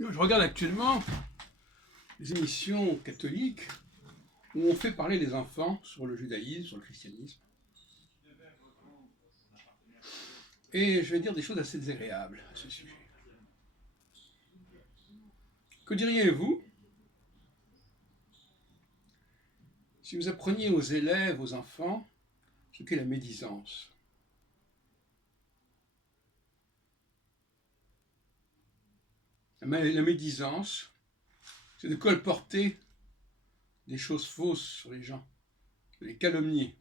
Je regarde actuellement des émissions catholiques où on fait parler les enfants sur le judaïsme, sur le christianisme. Et je vais dire des choses assez désagréables à ce sujet. Que diriez-vous si vous appreniez aux élèves, aux enfants, ce qu'est la médisance? La médisance, c'est de colporter des choses fausses sur les gens, de les calomnier.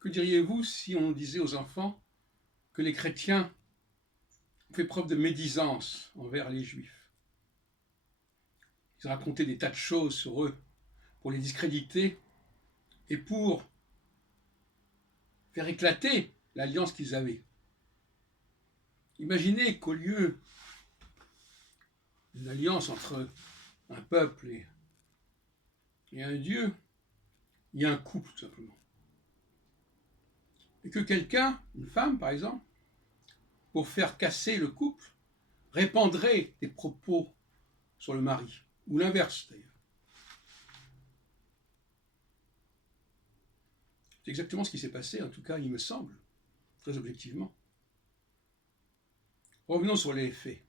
Que diriez-vous si on disait aux enfants que les chrétiens ont fait preuve de médisance envers les juifs? Ils racontaient des tas de choses sur eux pour les discréditer et pour faire éclater l'alliance qu'ils avaient. Imaginez qu'au lieu d'une alliance entre un peuple et un Dieu, il y a un couple tout simplement. Et que quelqu'un, une femme par exemple, pour faire casser le couple, répandrait des propos sur le mari, ou l'inverse d'ailleurs. C'est exactement ce qui s'est passé, en tout cas il me semble, très objectivement. Revenons sur les faits.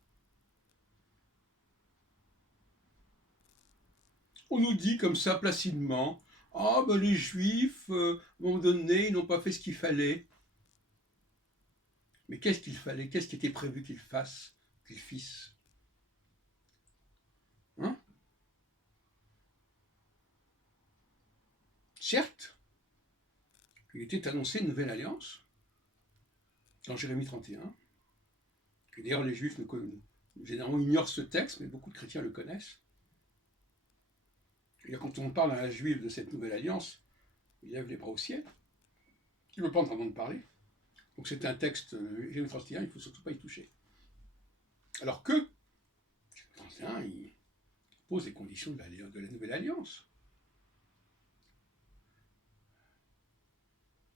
On nous dit comme ça placidement, ah ben les juifs, à un moment donné, ils n'ont pas fait ce qu'il fallait. Mais qu'est-ce qu'il fallait? Qu'est-ce qui était prévu qu'ils fassent, qu'ils fissent? Hein? Certes, il était annoncé une nouvelle alliance, dans Jérémie 31. Et d'ailleurs, les juifs généralement ignorent ce texte, mais beaucoup de chrétiens le connaissent. Et quand on parle à un juif de cette nouvelle alliance, il lève les bras au ciel. Il ne veut pas entendre parler. Donc c'est un texte, Jérémie 31, il ne faut surtout pas y toucher. Alors que, Jérémie 31, il pose les conditions de la nouvelle alliance.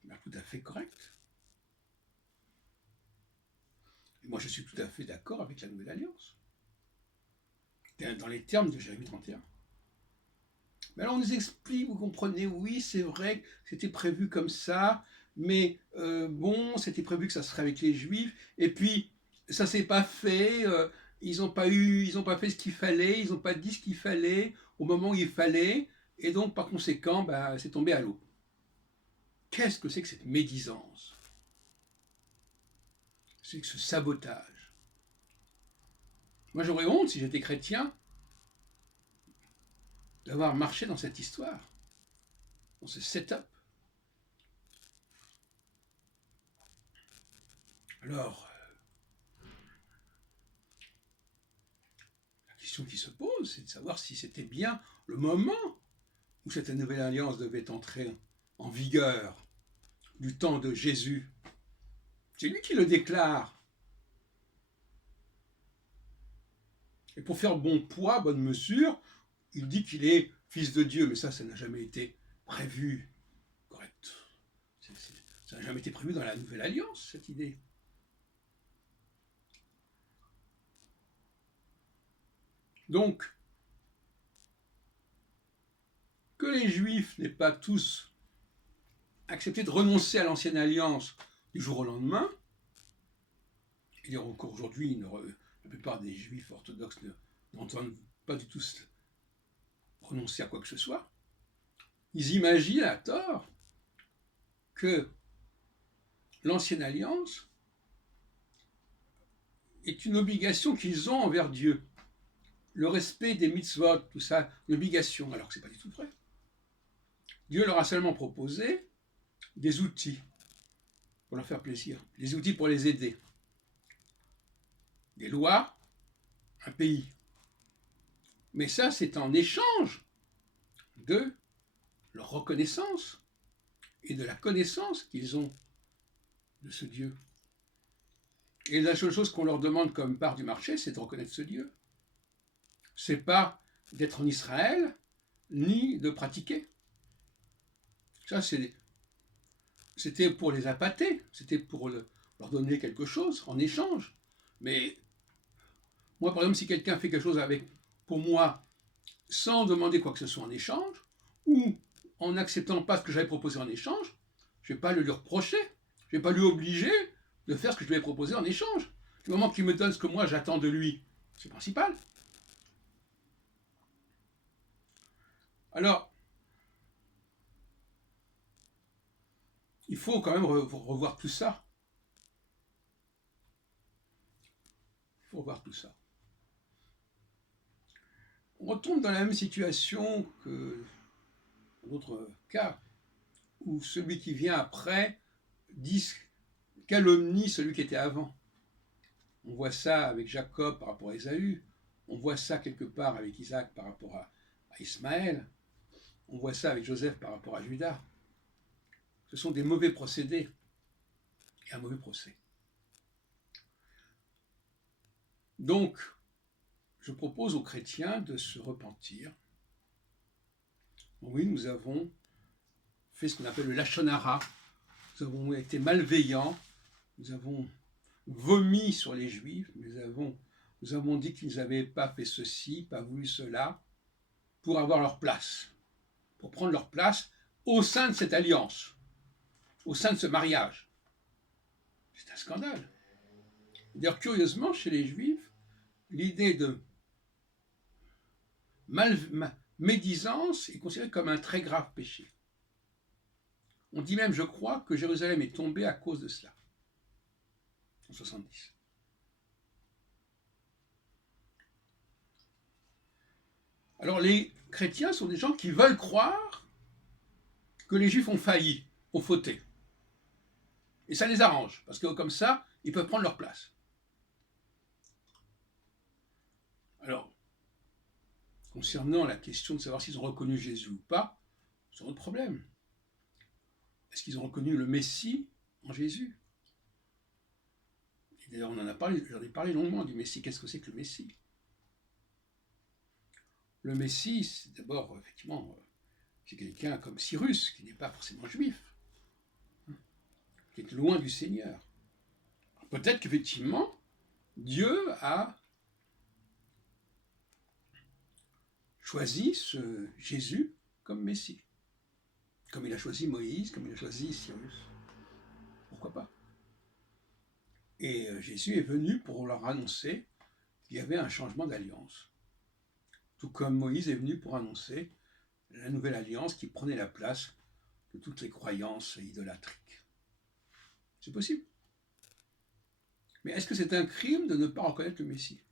Ben, tout à fait correct. Et moi, je suis tout à fait d'accord avec la nouvelle alliance. Dans les termes de Jérémie 31. Mais alors on nous explique, vous comprenez, oui, c'est vrai que c'était prévu comme ça, mais bon, c'était prévu que ça serait avec les Juifs, et puis ça s'est pas fait, ils n'ont pas fait ce qu'il fallait, ils n'ont pas dit ce qu'il fallait au moment où il fallait, et donc par conséquent, bah, c'est tombé à l'eau. Qu'est-ce que c'est que cette médisance? C'est que ce sabotage. Moi j'aurais honte si j'étais chrétien d'avoir marché dans cette histoire, dans ce setup. Alors, la question qui se pose, c'est de savoir si c'était bien le moment où cette nouvelle alliance devait entrer en vigueur, du temps de Jésus. C'est lui qui le déclare. Et pour faire bon poids, bonne mesure, il dit qu'il est fils de Dieu, mais ça n'a jamais été prévu. Correct. Ça n'a jamais été prévu dans la nouvelle alliance, cette idée. Donc, que les Juifs n'aient pas tous accepté de renoncer à l'ancienne alliance du jour au lendemain, et encore aujourd'hui, la plupart des Juifs orthodoxes n'entendent pas du tout renoncer à quoi que ce soit. Ils imaginent à tort que l'ancienne alliance est une obligation qu'ils ont envers Dieu. Le respect des mitzvot, tout ça, une obligation, alors que ce n'est pas du tout vrai. Dieu leur a seulement proposé des outils pour leur faire plaisir, des outils pour les aider. Des lois, un pays. Mais ça, c'est en échange de leur reconnaissance et de la connaissance qu'ils ont de ce Dieu. Et la seule chose qu'on leur demande comme part du marché, c'est de reconnaître ce Dieu. C'est pas d'être en Israël, ni de pratiquer. Ça, c'était pour les appâter, c'était pour leur donner quelque chose en échange. Mais Moi, par exemple, si quelqu'un fait quelque chose pour moi sans demander quoi que ce soit en échange, ou en n'acceptant pas ce que j'avais proposé en échange, je ne vais pas le lui reprocher, je ne vais pas lui obliger de faire ce que je lui ai proposé en échange. Du moment qu'il me donne ce que moi j'attends de lui, c'est le principal. Alors, il faut quand même revoir tout ça. Il faut revoir tout ça. On retombe dans la même situation que dans d'autres cas, où celui qui vient après calomnie celui qui était avant. On voit ça avec Jacob par rapport à Ésaü, on voit ça quelque part avec Isaac par rapport à Ismaël, on voit ça avec Joseph par rapport à Judas. Ce sont des mauvais procédés et un mauvais procès. Donc, je propose aux chrétiens de se repentir. Oui, nous avons fait ce qu'on appelle le lachon hara. Nous avons été malveillants, nous avons vomi sur les Juifs, nous avons dit qu'ils n'avaient pas fait ceci, pas voulu cela, pour avoir leur place, pour prendre leur place au sein de cette alliance, au sein de ce mariage. C'est un scandale. D'ailleurs, curieusement, chez les Juifs, l'idée de médisance est considérée comme un très grave péché. On dit même, je crois, que Jérusalem est tombée à cause de cela, en 70. Alors les chrétiens sont des gens qui veulent croire que les Juifs ont failli, ont fauté. Et ça les arrange, parce que comme ça, ils peuvent prendre leur place. Alors, concernant la question de savoir s'ils ont reconnu Jésus ou pas, c'est un autre problème. Est-ce qu'ils ont reconnu le Messie en Jésus? Et d'ailleurs, j'en ai parlé longuement du Messie. Qu'est-ce que c'est que le Messie? Le Messie, c'est d'abord, effectivement, c'est quelqu'un comme Cyrus, qui n'est pas forcément juif, qui est loin du Seigneur. Peut-être qu'effectivement, Dieu a choisi ce Jésus comme Messie, comme il a choisi Moïse, comme il a choisi Cyrus. Pourquoi pas? Et Jésus est venu pour leur annoncer qu'il y avait un changement d'alliance. Tout comme Moïse est venu pour annoncer la nouvelle alliance qui prenait la place de toutes les croyances idolâtriques. C'est possible. Mais est-ce que c'est un crime de ne pas reconnaître le Messie?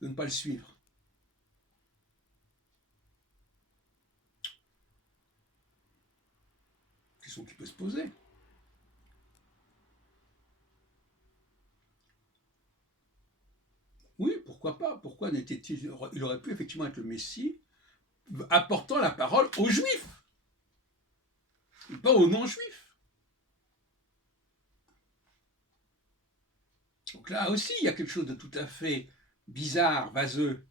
De ne pas le suivre? Question qui peut se poser. Oui, pourquoi pas? Pourquoi n'était-il... Il aurait pu effectivement être le Messie, apportant la parole aux Juifs, et pas aux non-Juifs. Donc là aussi, il y a quelque chose de tout à fait bizarre, vaseux.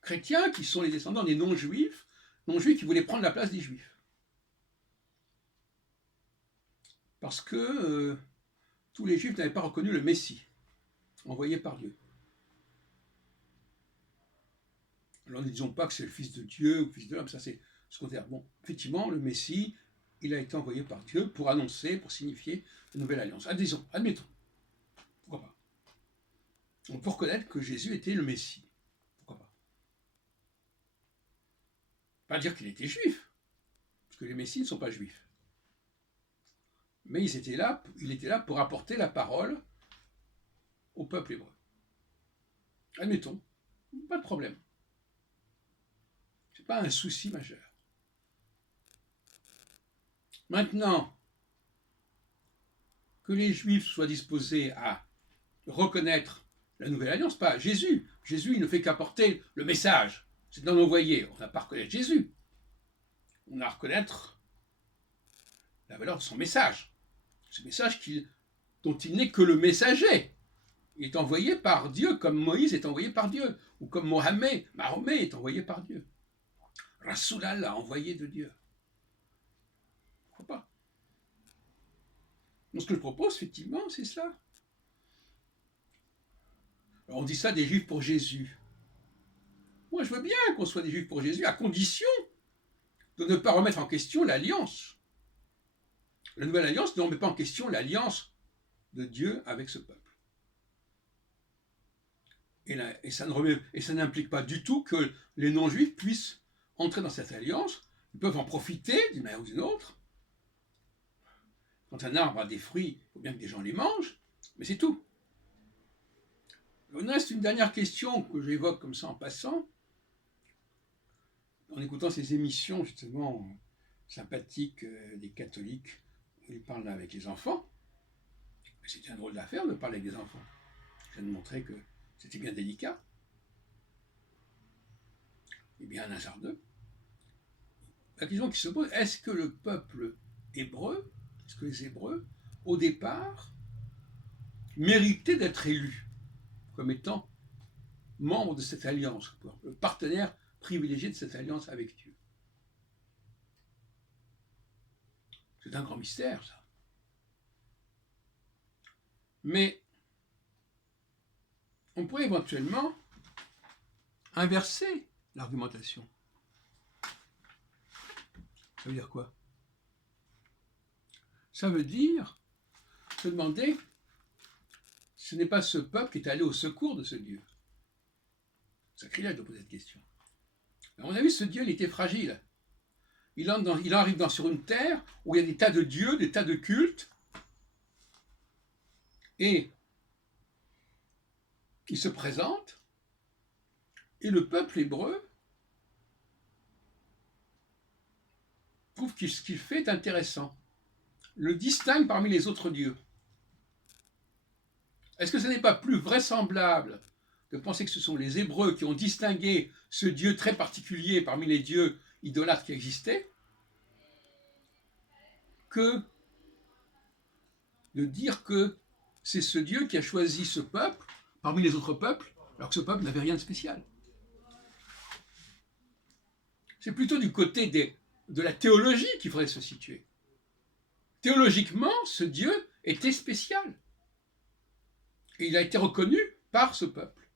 Chrétiens qui sont les descendants des non-Juifs qui voulaient prendre la place des Juifs. Parce que tous les Juifs n'avaient pas reconnu le Messie, envoyé par Dieu. Alors ne disons pas que c'est le Fils de Dieu ou le Fils de l'homme, ça c'est secondaire. Bon, effectivement, le Messie, il a été envoyé par Dieu pour annoncer, pour signifier une nouvelle alliance. Admettons. Pourquoi pas? On peut reconnaître que Jésus était le Messie. Pourquoi pas? Pas dire qu'il était juif, parce que les Messies ne sont pas juifs. Mais il était là pour apporter la parole au peuple hébreu. Admettons, pas de problème. Ce n'est pas un souci majeur. Maintenant, que les Juifs soient disposés à reconnaître la nouvelle alliance, pas Jésus. Jésus, il ne fait qu'apporter le message. C'est dans l'envoyé. On n'a pas à reconnaître Jésus. On a à reconnaître la valeur de son message. Ce message dont il n'est que le messager. Il est envoyé par Dieu, comme Moïse est envoyé par Dieu, ou comme Mahomet est envoyé par Dieu. Rasulallah, envoyé de Dieu. Pourquoi pas? Donc ce que je propose, effectivement, c'est cela. Alors on dit ça des Juifs pour Jésus. Moi, je veux bien qu'on soit des Juifs pour Jésus, à condition de ne pas remettre en question l'alliance. La nouvelle alliance ne remet pas en question l'alliance de Dieu avec ce peuple. Et ça n'implique pas du tout que les non-juifs puissent entrer dans cette alliance. Ils peuvent en profiter d'une manière ou d'une autre. Quand un arbre a des fruits, il faut bien que des gens les mangent, mais c'est tout. Il me reste une dernière question que j'évoque comme ça en passant. En écoutant ces émissions justement sympathiques des catholiques, où ils parlent avec les enfants. C'était un drôle d'affaire de parler avec des enfants. Je viens de montrer que c'était bien délicat. Et bien hasardeux. La question qui se pose, est-ce que le peuple hébreu, est-ce que les Hébreux, au départ, méritaient d'être élus comme étant membres de cette alliance, le partenaire privilégié de cette alliance avec Dieu? C'est un grand mystère, ça. Mais on pourrait éventuellement inverser l'argumentation. Ça veut dire quoi? Ça veut dire se demander, ce n'est pas ce peuple qui est allé au secours de ce Dieu. Sacrilège de poser cette question. À mon avis, ce Dieu, il était fragile. Il arrive sur une terre où il y a des tas de dieux, des tas de cultes, et il se présente, et le peuple hébreu trouve que ce qu'il fait est intéressant, le distingue parmi les autres dieux. Est-ce que ce n'est pas plus vraisemblable de penser que ce sont les Hébreux qui ont distingué ce Dieu très particulier parmi les dieux idolâtres qui existaient, que de dire que c'est ce Dieu qui a choisi ce peuple parmi les autres peuples, alors que ce peuple n'avait rien de spécial? C'est plutôt du côté de la théologie qu'il faudrait se situer. Théologiquement, ce Dieu était spécial. Et il a été reconnu par ce peuple.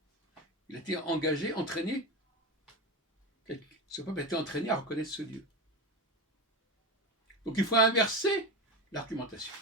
Il a été engagé, entraîné. Ce peuple a été entraîné à reconnaître ce Dieu. Donc il faut inverser l'argumentation.